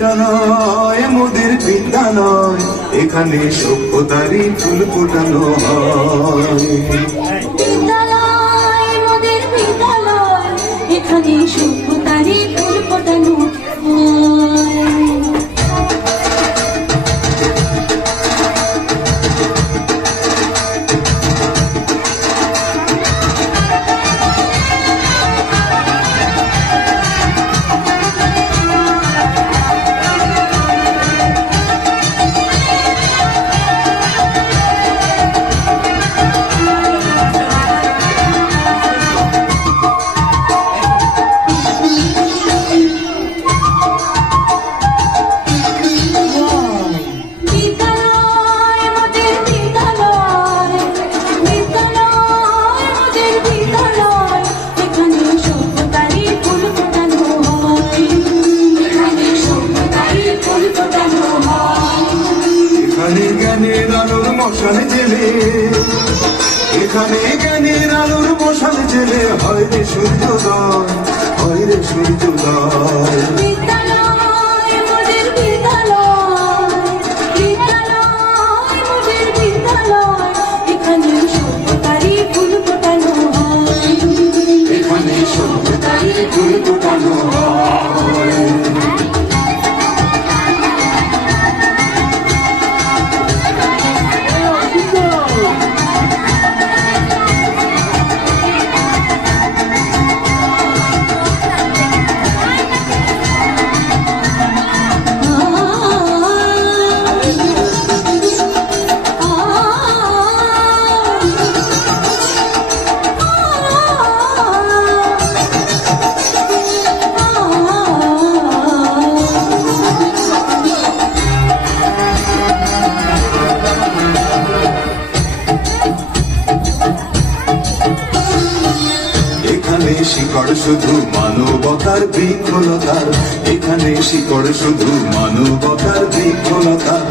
বিদ্যালয় মোদের বিদ্যালয়, এখানে সভ্যতারই ফুল ফোটানো হয়। বিদ্যালয় মোদের বিদ্যালয়, এখানে সভ্যতারই ফুল ফোটানো হয়। এখানে জ্ঞানের আলোর মশাল জেলে হয় রে সূর্যোদয়, হয় রে সূর্যোদয়। বিদ্যালয় মোদের বিদ্যালয়, বিদ্যালয় মোদের বিদ্যালয়, এখানে সভ্যতারই ফুল ফোটানো হয়। এখানে সভ্যতারই ফুল ফোটানো হয়। এখানে শিকড় শুধু মানবতার বৃক্ষলতার, এখানে শিকড় শুধু মানবতার বৃক্ষলতার।